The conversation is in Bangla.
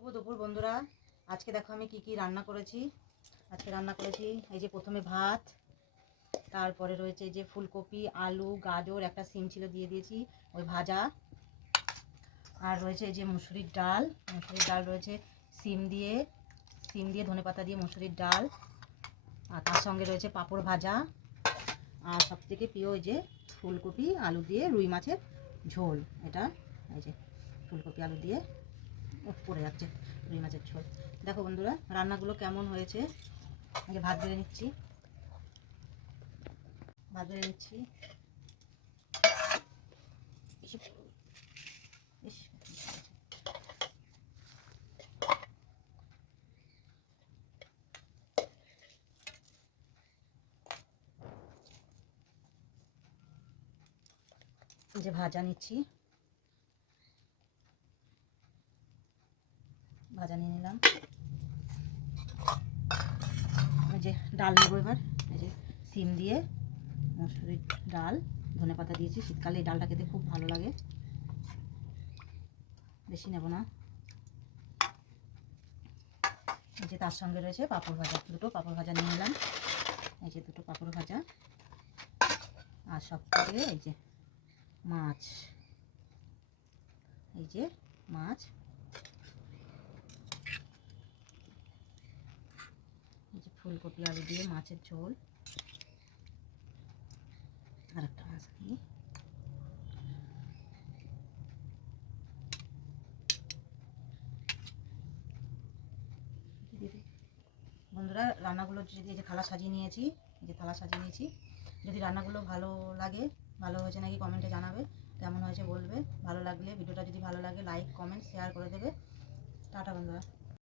শুভ দুপুর বন্ধুরা। আজকে দেখো আমি কি রান্না করেছি। আজকে রান্না করেছি এই যে প্রথমে ভাত, তারপরে রয়েছে এই যে ফুলকপি, আলু, গাজর, একটা সিম ছিল দিয়ে দিয়েছি ওই ভাজা, আর রয়েছে এই যে মুসুরির ডাল। মুসুরির ডাল রয়েছে সিম দিয়ে ধনেপাতা দিয়ে মুসুরির ডাল, আর তার সঙ্গে রয়েছে পাঁপড় ভাজা, আর সবথেকে প্রিয় ওই যে ফুলকপি আলু দিয়ে রুই মাছের ঝোল। এটা এই যে ফুলকপি আলু দিয়ে পড়ে যাচ্ছে রুই মাছের ঝোল। দেখো বন্ধুরা রান্নাগুলো কেমন হয়েছে। আগে ভাত বেড়ে নিচ্ছি। যে ভাজা নিচ্ছি, ভাজা নিয়ে নিলাম। এই যে ডাল নেবো এবার। এই যে সিম দিয়ে মুসুরির ডাল, ধনেপাতা দিয়েছি। শীতকালে এই ডালটা খেতে খুব ভালো লাগে। বেশি নেব না। এই যে তার সঙ্গে রয়েছে পাঁপড় ভাজা, দুটো পাঁপড় ভাজা নিয়ে নিলাম। এই যে দুটো পাঁপড় ভাজা, আর সব থেকে এই যে মাছ, এই যে মাছ, এই যে ফুলকপি আলু দিয়ে মাছের ঝোল, আর একটা মাছ নিই। বন্ধুরা রান্নাগুলো যদি এই যে থালা সাজিয়ে নিয়েছি, এই যে থালা সাজিয়ে নিয়েছি। যদি রান্নাগুলো ভালো লাগে, ভালো হয়েছে নাকি কমেন্টে জানাবে, কেমন হয়েছে বলবে। ভালো লাগলে ভিডিওটা যদি ভালো লাগে লাইক কমেন্ট শেয়ার করে দেবে। টাটা বন্ধুরা।